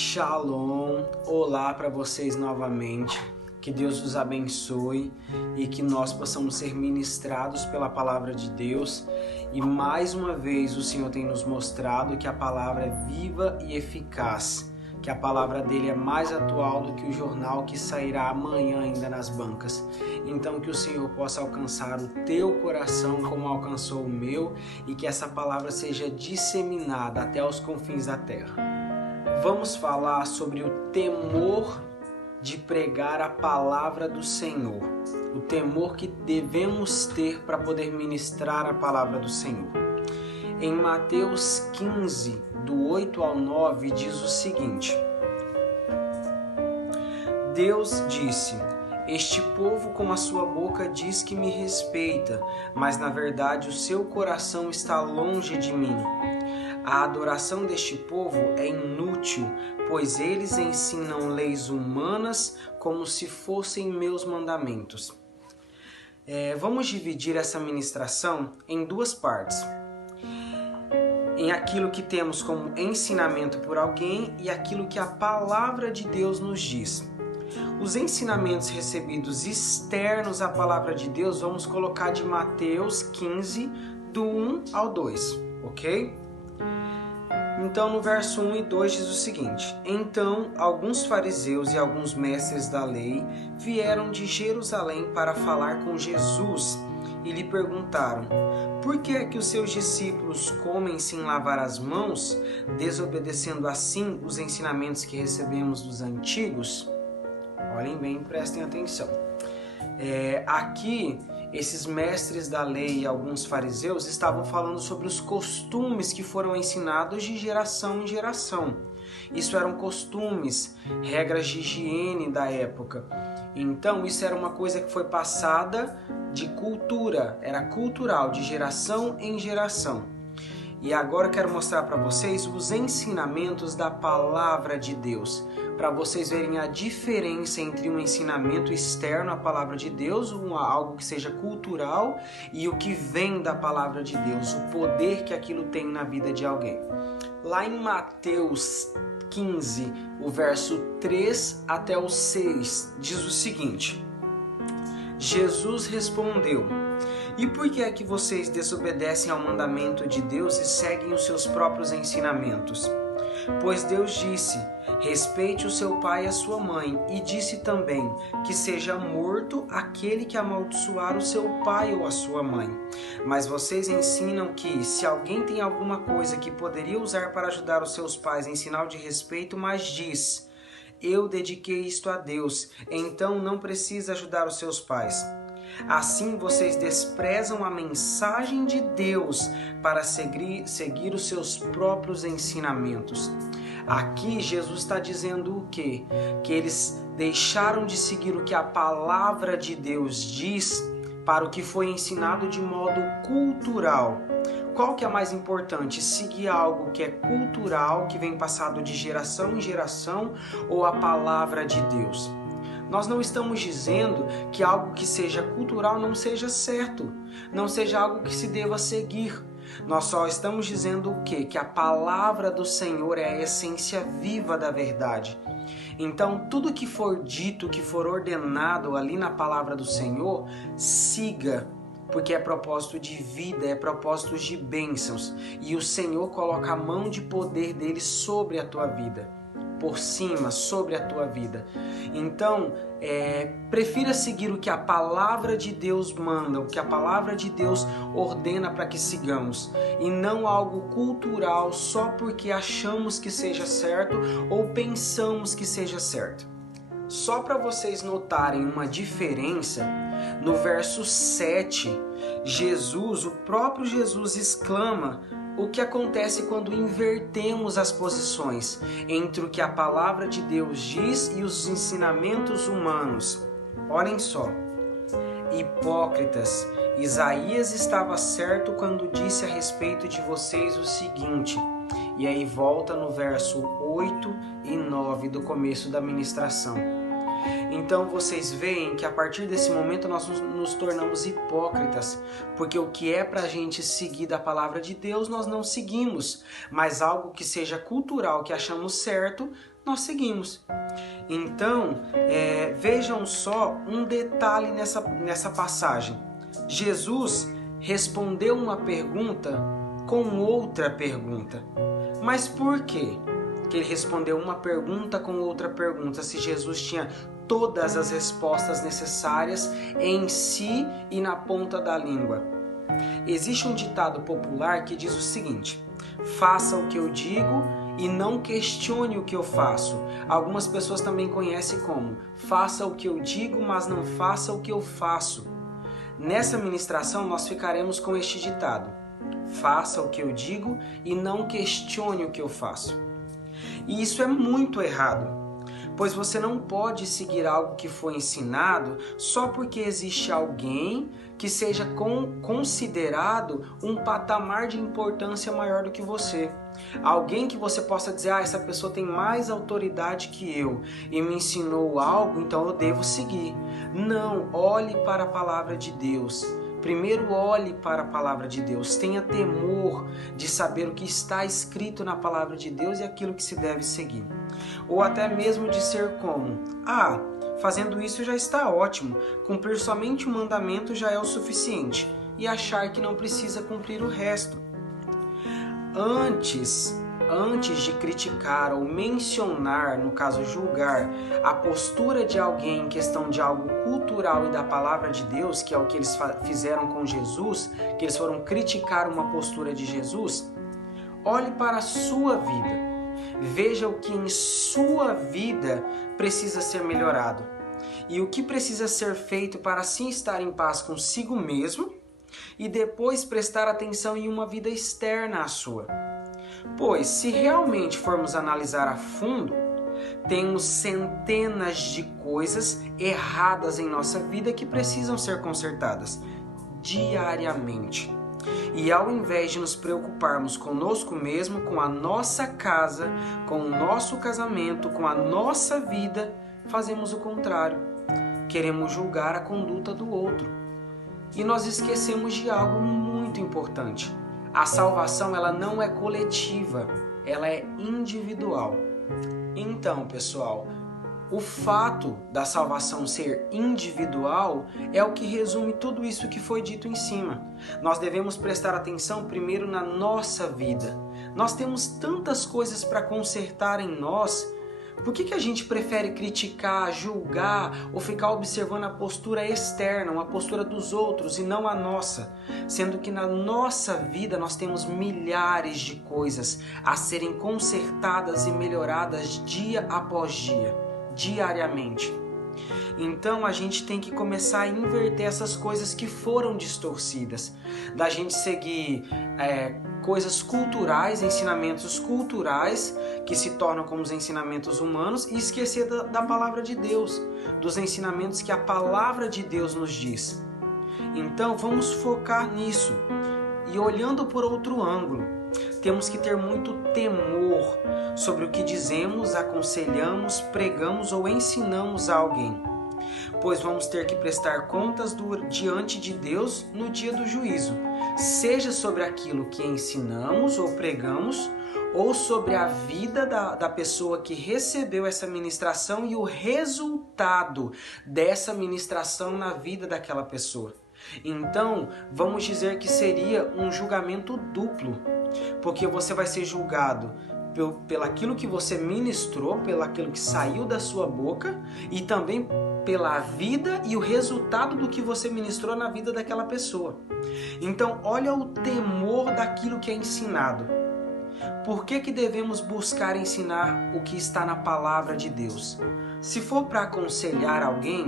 Shalom, olá para vocês novamente, que Deus os abençoe e que nós possamos ser ministrados pela palavra de Deus. E mais uma vez o Senhor tem nos mostrado que a palavra é viva e eficaz, que a palavra dele é mais atual do que o jornal que sairá amanhã ainda nas bancas. Então que o Senhor possa alcançar o teu coração como alcançou o meu e que essa palavra seja disseminada até os confins da terra. Vamos falar sobre o temor de pregar a palavra do Senhor, o temor que devemos ter para poder ministrar a palavra do Senhor. Em Mateus 15, do 8 ao 9, diz o seguinte: Deus disse: Este povo com a sua boca diz que me respeita, mas na verdade o seu coração está longe de mim. A adoração deste povo é inútil, pois eles ensinam leis humanas como se fossem meus mandamentos. Vamos dividir essa ministração em duas partes. Em aquilo que temos como ensinamento por alguém e aquilo que a palavra de Deus nos diz. Os ensinamentos recebidos externos à palavra de Deus vamos colocar de Mateus 15, do 1 ao 2, ok? Então, no verso 1 e 2 diz o seguinte: Então, alguns fariseus e alguns mestres da lei vieram de Jerusalém para falar com Jesus e lhe perguntaram: Por que é que os seus discípulos comem sem lavar as mãos, desobedecendo assim os ensinamentos que recebemos dos antigos? Olhem bem, prestem atenção. Aqui, esses mestres da lei e alguns fariseus estavam falando sobre os costumes que foram ensinados de geração em geração. Isso eram costumes, regras de higiene da época. Então, isso era uma coisa que foi passada de cultura, era cultural, de geração em geração. E agora eu quero mostrar para vocês os ensinamentos da palavra de Deus, para vocês verem a diferença entre um ensinamento externo à palavra de Deus, algo que seja cultural, e o que vem da palavra de Deus, o poder que aquilo tem na vida de alguém. Lá em Mateus 15, o verso 3 até o 6, diz o seguinte: Jesus respondeu: E por que é que vocês desobedecem ao mandamento de Deus e seguem os seus próprios ensinamentos? Pois Deus disse: respeite o seu pai e a sua mãe, e disse também que seja morto aquele que amaldiçoar o seu pai ou a sua mãe. Mas vocês ensinam que, se alguém tem alguma coisa que poderia usar para ajudar os seus pais em sinal de respeito, mas diz: eu dediquei isto a Deus, então não precisa ajudar os seus pais. Assim vocês desprezam a mensagem de Deus para seguir os seus próprios ensinamentos. Aqui Jesus está dizendo o quê? Que eles deixaram de seguir o que a palavra de Deus diz para o que foi ensinado de modo cultural. Qual que é mais importante? Seguir algo que é cultural, que vem passado de geração em geração, ou a palavra de Deus? Nós não estamos dizendo que algo que seja cultural não seja certo, não seja algo que se deva seguir. Nós só estamos dizendo o quê? Que a palavra do Senhor é a essência viva da verdade. Então, tudo que for dito, que for ordenado ali na palavra do Senhor, siga, porque é propósito de vida, é propósito de bênçãos. E o Senhor coloca a mão de poder dele sobre a tua vida. Por cima, sobre a tua vida. Então, prefira seguir o que a palavra de Deus manda, o que a palavra de Deus ordena para que sigamos, e não algo cultural só porque achamos que seja certo ou pensamos que seja certo. Só para vocês notarem uma diferença, no verso 7, o próprio Jesus exclama o que acontece quando invertemos as posições entre o que a palavra de Deus diz e os ensinamentos humanos. Olhem só. Hipócritas, Isaías estava certo quando disse a respeito de vocês o seguinte. E aí volta no verso 8 e 9 do começo da ministração. Então vocês veem que a partir desse momento nós nos tornamos hipócritas, porque o que é pra gente seguir da palavra de Deus nós não seguimos, mas algo que seja cultural, que achamos certo, nós seguimos. Então, vejam só um detalhe nessa passagem. Jesus respondeu uma pergunta com outra pergunta. Mas por quê que ele respondeu uma pergunta com outra pergunta, se Jesus tinha todas as respostas necessárias em si e na ponta da língua? Existe um ditado popular que diz o seguinte: faça o que eu digo e não questione o que eu faço. Algumas pessoas também conhecem como faça o que eu digo, mas não faça o que eu faço. Nessa ministração nós ficaremos com este ditado: faça o que eu digo e não questione o que eu faço. E isso é muito errado, pois você não pode seguir algo que foi ensinado só porque existe alguém que seja considerado um patamar de importância maior do que você. Alguém que você possa dizer, essa pessoa tem mais autoridade que eu e me ensinou algo, então eu devo seguir. Não, olhe para a palavra de Deus. Primeiro olhe para a palavra de Deus, tenha temor de saber o que está escrito na palavra de Deus e aquilo que se deve seguir. Ou até mesmo de ser como, fazendo isso já está ótimo, cumprir somente o mandamento já é o suficiente, e achar que não precisa cumprir o resto. Antes de criticar ou mencionar, no caso julgar, a postura de alguém em questão de algo cultural e da palavra de Deus, que é o que eles fizeram com Jesus, que eles foram criticar uma postura de Jesus, olhe para a sua vida. Veja o que em sua vida precisa ser melhorado e o que precisa ser feito para assim estar em paz consigo mesmo e depois prestar atenção em uma vida externa à sua. Pois, se realmente formos analisar a fundo, temos centenas de coisas erradas em nossa vida que precisam ser consertadas diariamente. E ao invés de nos preocuparmos conosco mesmo, com a nossa casa, com o nosso casamento, com a nossa vida, fazemos o contrário. Queremos julgar a conduta do outro. E nós esquecemos de algo muito importante. A salvação, ela não é coletiva, ela é individual. Então, pessoal, o fato da salvação ser individual é o que resume tudo isso que foi dito em cima. Nós devemos prestar atenção primeiro na nossa vida. Nós temos tantas coisas para consertar em nós. Por que a gente prefere criticar, julgar ou ficar observando a postura externa, a postura dos outros e não a nossa? Sendo que na nossa vida nós temos milhares de coisas a serem consertadas e melhoradas dia após dia, diariamente. Então a gente tem que começar a inverter essas coisas que foram distorcidas. Da gente seguir coisas culturais, ensinamentos culturais que se tornam como os ensinamentos humanos e esquecer da palavra de Deus, dos ensinamentos que a palavra de Deus nos diz. Então vamos focar nisso e olhando por outro ângulo. Temos que ter muito temor sobre o que dizemos, aconselhamos, pregamos ou ensinamos a alguém, pois vamos ter que prestar contas diante de Deus no dia do juízo, seja sobre aquilo que ensinamos ou pregamos, ou sobre a vida da pessoa que recebeu essa ministração e o resultado dessa ministração na vida daquela pessoa. Então, vamos dizer que seria um julgamento duplo, porque você vai ser julgado pelaquilo que você ministrou, pelaquilo que saiu da sua boca e também pela vida e o resultado do que você ministrou na vida daquela pessoa. Então, olha o temor daquilo que é ensinado. Por que devemos buscar ensinar o que está na palavra de Deus? Se for para aconselhar alguém,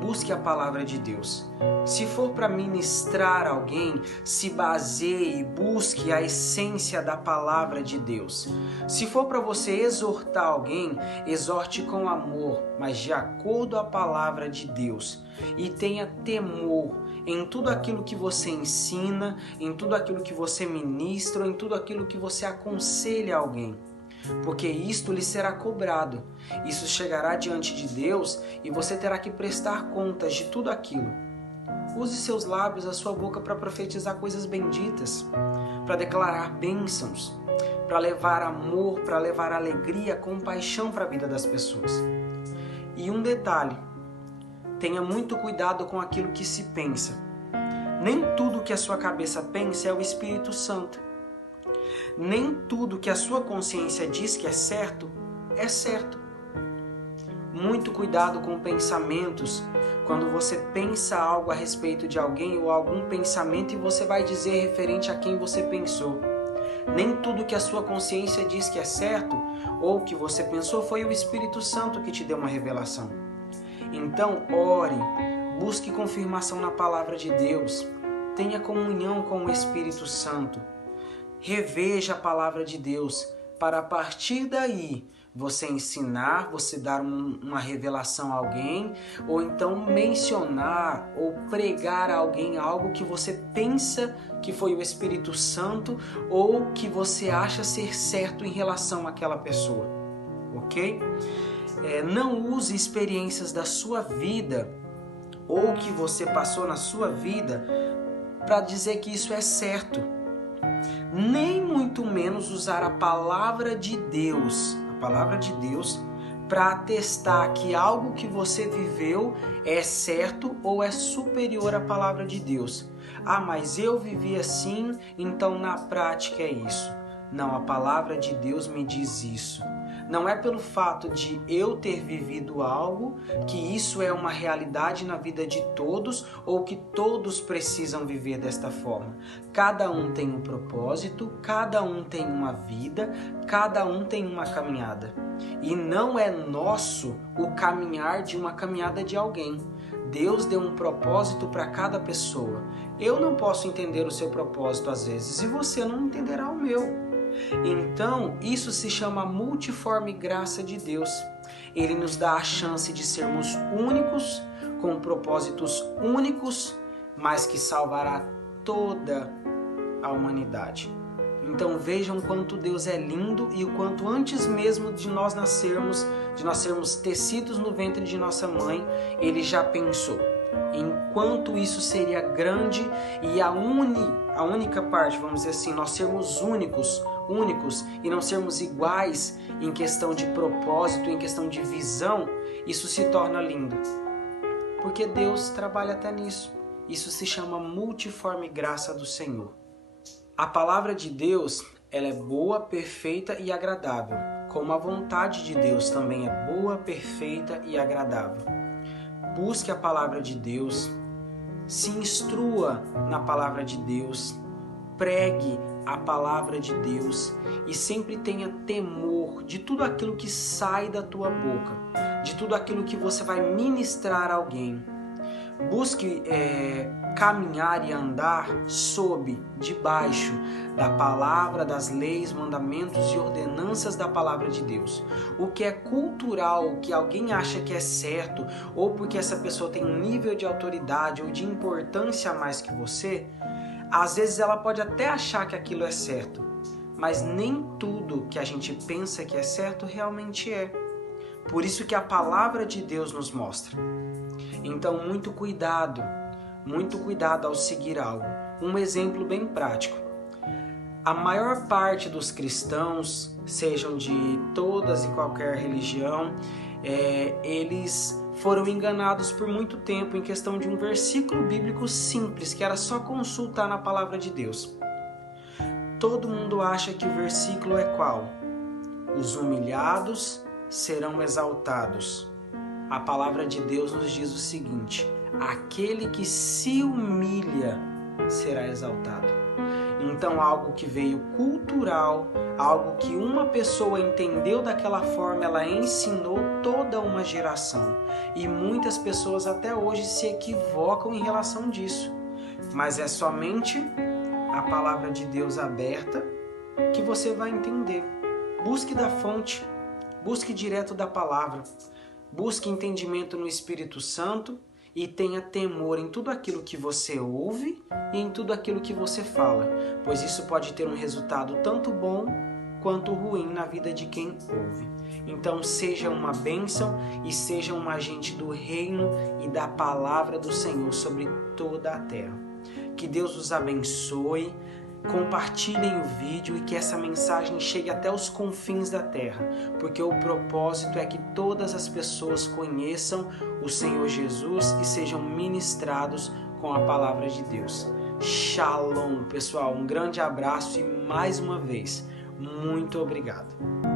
busque a palavra de Deus. Se for para ministrar alguém, se baseie, busque a essência da palavra de Deus. Se for para você exortar alguém, exorte com amor, mas de acordo à palavra de Deus. E tenha temor em tudo aquilo que você ensina, em tudo aquilo que você ministra, em tudo aquilo que você aconselha alguém. porque isto lhe será cobrado. Isso chegará diante de Deus e você terá que prestar contas de tudo aquilo. Use seus lábios, a sua boca para profetizar coisas benditas, para declarar bênçãos, para levar amor, para levar alegria, compaixão para a vida das pessoas. E um detalhe, tenha muito cuidado com aquilo que se pensa. Nem tudo que a sua cabeça pensa é o Espírito Santo. Nem tudo que a sua consciência diz que é certo. Muito cuidado com pensamentos. Quando você pensa algo a respeito de alguém ou algum pensamento e você vai dizer referente a quem você pensou. Nem tudo que a sua consciência diz que é certo ou que você pensou foi o Espírito Santo que te deu uma revelação. Então, ore, busque confirmação na palavra de Deus, tenha comunhão com o Espírito Santo, reveja a palavra de Deus, para a partir daí você ensinar, você dar uma revelação a alguém, ou então mencionar ou pregar a alguém algo que você pensa que foi o Espírito Santo ou que você acha ser certo em relação àquela pessoa, ok? Não use experiências da sua vida ou que você passou na sua vida para dizer que isso é certo. Nem muito menos usar a palavra de Deus para atestar que algo que você viveu é certo ou é superior à palavra de Deus. Ah, mas eu vivi assim, então na prática é isso. Não, a palavra de Deus me diz isso. Não é pelo fato de eu ter vivido algo que isso é uma realidade na vida de todos ou que todos precisam viver desta forma. Cada um tem um propósito, cada um tem uma vida, cada um tem uma caminhada. E não é nosso o caminhar de uma caminhada de alguém. Deus deu um propósito para cada pessoa. Eu não posso entender o seu propósito às vezes e você não entenderá o meu. Então, isso se chama multiforme graça de Deus. Ele nos dá a chance de sermos únicos, com propósitos únicos, mas que salvará toda a humanidade. Então vejam quanto Deus é lindo e o quanto antes mesmo de nós sermos tecidos no ventre de nossa mãe, Ele já pensou enquanto isso seria grande e a única parte, vamos dizer assim, nós sermos únicos e não sermos iguais em questão de propósito, em questão de visão, isso se torna lindo. Porque Deus trabalha até nisso. Isso se chama multiforme graça do Senhor. A palavra de Deus, ela é boa, perfeita e agradável, como a vontade de Deus também é boa, perfeita e agradável. Busque a palavra de Deus, se instrua na palavra de Deus, pregue a palavra de Deus e sempre tenha temor de tudo aquilo que sai da tua boca, de tudo aquilo que você vai ministrar a alguém. Busque caminhar e andar debaixo da palavra, das leis, mandamentos e ordenanças da palavra de Deus. O que é cultural, o que alguém acha que é certo, ou porque essa pessoa tem um nível de autoridade ou de importância a mais que você, às vezes ela pode até achar que aquilo é certo, mas nem tudo que a gente pensa que é certo realmente é. Por isso que a palavra de Deus nos mostra. Então, muito cuidado ao seguir algo. Um exemplo bem prático. A maior parte dos cristãos, sejam de todas e qualquer religião, eles foram enganados por muito tempo em questão de um versículo bíblico simples, que era só consultar na palavra de Deus. Todo mundo acha que o versículo é qual? Os humilhados serão exaltados. A palavra de Deus nos diz o seguinte: aquele que se humilha será exaltado. Então, algo que veio cultural, algo que uma pessoa entendeu daquela forma, ela ensinou toda uma geração. E muitas pessoas até hoje se equivocam em relação disso. Mas é somente a palavra de Deus aberta que você vai entender. Busque da fonte, busque direto da palavra. Busque entendimento no Espírito Santo e tenha temor em tudo aquilo que você ouve e em tudo aquilo que você fala, pois isso pode ter um resultado tanto bom quanto ruim na vida de quem ouve. Então seja uma bênção e seja um agente do reino e da palavra do Senhor sobre toda a terra. Que Deus os abençoe. Compartilhem o vídeo e que essa mensagem chegue até os confins da terra, porque o propósito é que todas as pessoas conheçam o Senhor Jesus e sejam ministrados com a palavra de Deus. Shalom, pessoal. Um grande abraço e mais uma vez, muito obrigado.